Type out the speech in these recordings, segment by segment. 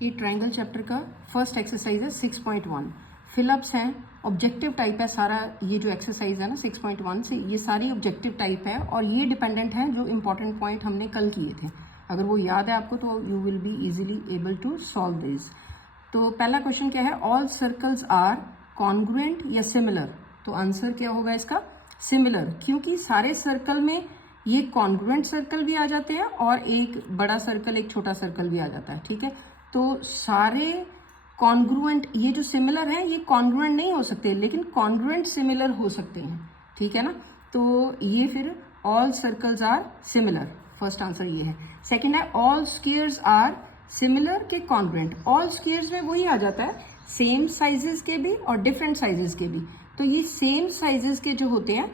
ये triangle chapter का first exercise है 6.1। फिलअप्स हैं, ऑब्जेक्टिव टाइप है सारा। ये जो एक्सरसाइज है ना 6.1 से, ये सारी ऑब्जेक्टिव टाइप है और ये डिपेंडेंट है जो इंपॉर्टेंट पॉइंट हमने कल किए थे। अगर वो याद है आपको तो you will be easily able to solve this. तो पहला क्वेश्चन क्या है, ऑल सर्कल्स आर कॉन्ग्रुएंट या सिमिलर। तो आंसर क्या होगा इसका, सिमिलर, क्योंकि सारे सर्कल में ये कॉन्ग्रुएंट सर्कल भी आ जाते हैं और एक बड़ा सर्कल एक छोटा सर्कल भी आ जाता है। ठीक है, तो सारे कॉन्ग्रुएंट, ये जो सिमिलर है ये कॉन्ग्रुएंट नहीं हो सकते लेकिन कॉन्ग्रुएंट सिमिलर हो सकते हैं। ठीक है ना, तो ये फिर all circles are similar, first answer ये है। सेकंड है ऑल स्क्वायर्स आर सिमिलर के कॉन्ग्रुएंट। ऑल स्क्वायर्स में वही आ जाता है, सेम साइजेस के भी और डिफरेंट साइजेस के भी। तो ये सेम साइजेस के जो होते हैं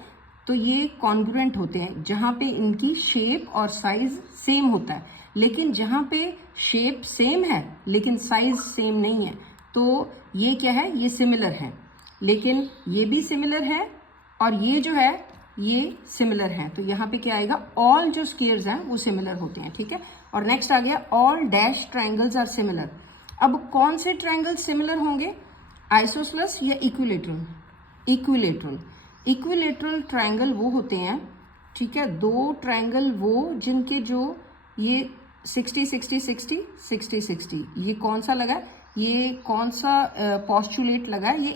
तो ये कॉन्ग्रुएंट होते हैं, जहां पे इनकी शेप और साइज सेम होता है। लेकिन जहां पे शेप सेम है लेकिन साइज सेम नहीं है तो ये क्या है, ये सिमिलर है। लेकिन ये भी सिमिलर है और ये जो है ये सिमिलर है, तो यहाँ पे क्या आएगा, ऑल जो स्क्वायर्स हैं वो सिमिलर होते हैं। ठीक है, और नेक्स्ट आ गया all dash triangles are similar. अब कौन से ट्राइंगल सिमिलर होंगे, आइसोसेलेस या इक्विलेटरल। इक्विलेटरल, इक्विलेटरल ट्राइंगल वो होते हैं, ठीक है, दो ट्राइंगल वो जिनके जो ये 60 60 60 60 60, ये कौन सा लगा, ये कौन सा पॉस्टुलेट लगा है, ये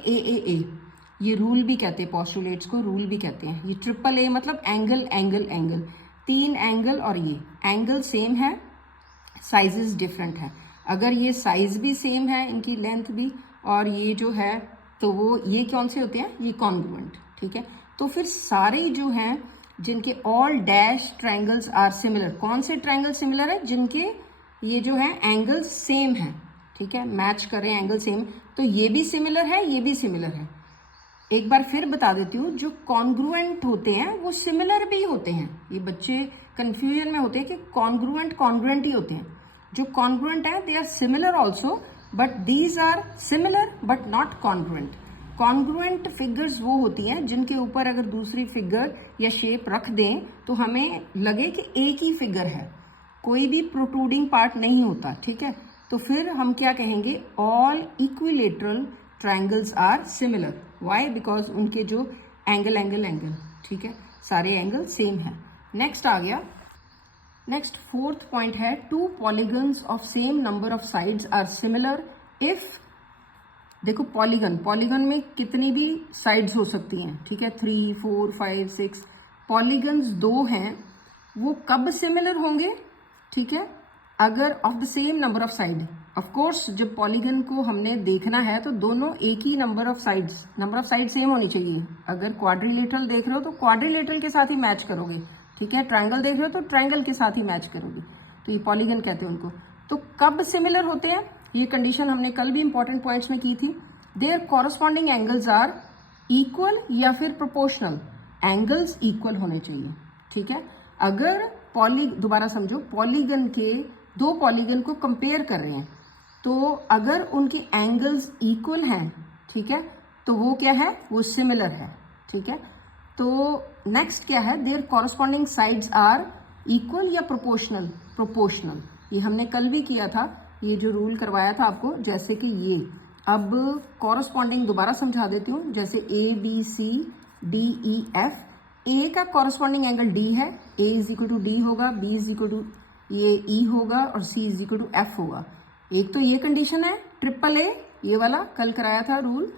ए। ये रूल भी कहते हैं, पॉस्टुलेट्स को रूल भी कहते हैं। ये ट्रिपल ए मतलब एंगल एंगल एंगल, तीन एंगल और ये एंगल सेम है, साइजेस डिफरेंट है। अगर ये साइज भी सेम है, इनकी लेंथ भी, और ये जो है तो वो ये कौन से होते हैं, ये कॉन्ग्रुएंट। ठीक है, तो फिर सारे जो हैं जिनके all dash triangles are similar, कौन से ट्रायंगल सिमिलर है, जिनके ये जो है एंगल सेम है। ठीक है, मैच कर रहे हैं एंगल सेम, तो ये भी सिमिलर है, ये भी सिमिलर है। एक बार फिर बता देती हूँ, जो कॉन्ग्रुएंट होते हैं वो सिमिलर भी होते हैं। ये बच्चे कंफ्यूजन में होते हैं कि कॉन्ग्रुएंट कॉन्ग्रुएंट ही होते हैं। जो कॉन्ग्रुएंट है they are similar also, but these are similar but not congruent. Congruent figures वो होती हैं जिनके ऊपर अगर दूसरी फिगर या शेप रख दें तो हमें लगे कि एक ही फिगर है, कोई भी प्रोट्रूडिंग पार्ट नहीं होता। ठीक है, तो फिर हम क्या कहेंगे, all equilateral triangles are similar. Why, because उनके जो एंगल एंगल एंगल, ठीक है, सारे एंगल सेम है। नेक्स्ट आ गया, नेक्स्ट फोर्थ पॉइंट है, two polygons of same number of sides are similar if, देखो पॉलीगन, पॉलीगन में कितनी भी साइड्स हो सकती हैं। ठीक है, 3 4 5 6 पॉलीगन्स दो हैं, वो कब सिमिलर होंगे, ठीक है, अगर of the same number of side. Of course जब पॉलीगन को हमने देखना है तो दोनों एक ही number of sides, number of side same होनी चाहिए। अगर क्वाड्रिलेटरल देख रहे हो तो क्वाड्रिलेटरल के साथ ही मैच करोगे। ठीक है, ट्राइंगल देख रहे हो तो ट्राइंगल के साथ ही मैच करोगे, तो ये पॉलीगन कहते हैं उनको। तो कब सिमिलर होते हैं, ये कंडीशन हमने कल भी इंपॉर्टेंट पॉइंट्स में की थी। Their corresponding angles are equal या फिर प्रोपोर्शनल, एंगल्स इक्वल होने चाहिए। ठीक है, अगर दोबारा समझो, पॉलीगन के दो पॉलीगन को कंपेयर कर रहे हैं तो अगर उनके एंगल्स इक्वल हैं, ठीक है, तो वो क्या है, वो सिमिलर है। ठीक है, तो नेक्स्ट क्या है, their corresponding sides are equal या प्रोपोर्शनल। प्रोपोर्शनल, ये हमने कल भी किया था, ये जो रूल करवाया था आपको, जैसे कि ये। अब कॉरस्पॉन्डिंग दोबारा समझा देती हूँ, जैसे A B C D E F, A का कॉरस्पॉन्डिंग एंगल डी है, A is equal to D होगा, बी इज इक्वल टू ये ई होगा और C is equal to F होगा। एक तो ये कंडीशन है ट्रिपल ए, ये वाला कल कराया था रूल,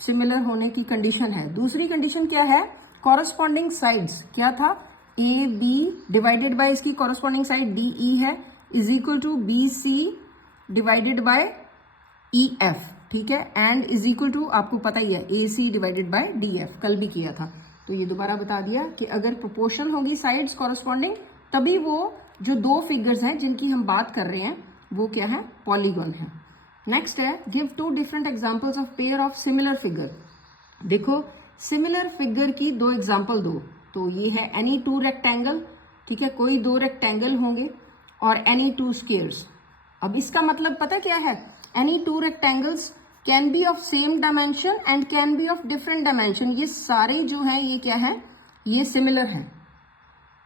सिमिलर होने की कंडीशन है। दूसरी कंडीशन क्या है, कॉरस्पॉन्डिंग साइड्स क्या था, ए बी डिवाइडेड बाय इसकी कॉरस्पॉन्डिंग साइड डी ई है, is equal to B C divided by E F. ठीक है, एंड इज इक्वल टू आपको पता ही है A C divided by D F, कल भी किया था। तो ये दोबारा बता दिया कि अगर प्रोपोर्शन होगी साइड्स कॉरस्पॉन्डिंग, तभी वो जो दो फिगर्स हैं जिनकी हम बात कर रहे हैं वो क्या है, पॉलीगॉन है। नेक्स्ट है, give two different examples of pair of similar figure. देखो सिमिलर फिगर की दो एग्जांपल दो, तो ये है एनी टू रेक्टेंगल, ठीक है, कोई दो रेक्टेंगल होंगे, और एनी टू स्क्वायर्स। अब इसका मतलब पता क्या है, any two rectangles can be of same dimension and can be of different dimension. ये सारे जो हैं ये क्या है, ये सिमिलर है,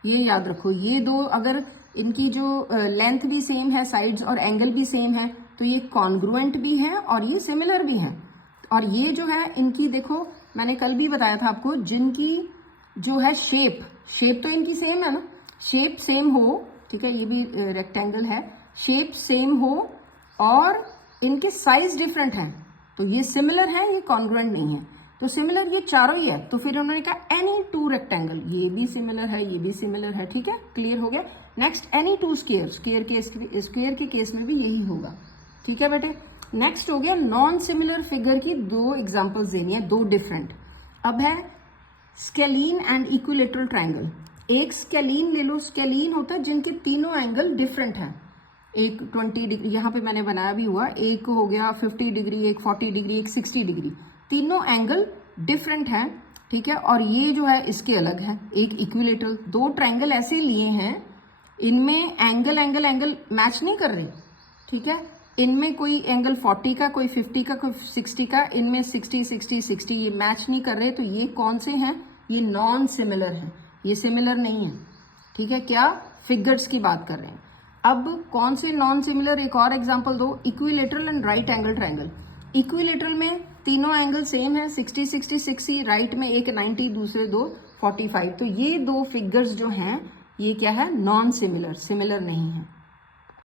ये याद रखो। ये दो अगर इनकी जो लेंथ भी सेम है, साइड्स और एंगल भी सेम है, तो तो ये कॉन्ग्रुएंट भी है और ये सिमिलर भी है। और ये जो है इनकी देखो, मैंने कल भी बताया था आपको, जिनकी जो है शेप तो इनकी सेम है ना, शेप सेम हो, ठीक है, ये भी रेक्टेंगल है, शेप सेम हो और इनके साइज डिफरेंट हैं, तो ये सिमिलर है, ये कॉन्ग्रुएंट नहीं है। तो सिमिलर ये चारों ही है, तो फिर उन्होंने कहा एनी टू रेक्टेंगल, ये भी सिमिलर है, ये भी सिमिलर है, ठीक है, क्लियर हो गया। Next any two square, square के केस में भी यही होगा, ठीक है बेटे। नेक्स्ट हो गया नॉन सिमिलर फिगर की दो एग्जांपल्स देनी है, दो डिफरेंट। अब है स्केलीन एंड इक्विलेटरल ट्रायंगल। एक स्केलीन ले लो, स्केलीन होता है जिनके तीनों एंगल डिफरेंट हैं, एक 20 डिग्री, यहाँ पे मैंने बनाया भी हुआ, एक हो गया 50 डिग्री, एक 40 डिग्री, एक 60 डिग्री, तीनों एंगल डिफरेंट हैं, ठीक है। और ये जो है इसके अलग है, एक इक्विलेटरल। दो ट्रायंगल ऐसे लिए हैं, इनमें एंगल मैच नहीं कर रहे, ठीक है, इनमें कोई एंगल 40 का, कोई 50 का, कोई 60 का, इनमें 60 ये मैच नहीं कर रहे, तो ये कौन से हैं, ये नॉन सिमिलर है, ये सिमिलर नहीं है, ठीक है। क्या, फिगर्स की बात कर रहे हैं। अब कौन से नॉन सिमिलर, एक और एग्जांपल दो, equilateral and right angle triangle. Equilateral में तीनों एंगल सेम है, 60, राइट में एक 90, दूसरे दो 45, तो ये दो फिगर्स जो हैं ये क्या है, नॉन सिमिलर, सिमिलर नहीं है।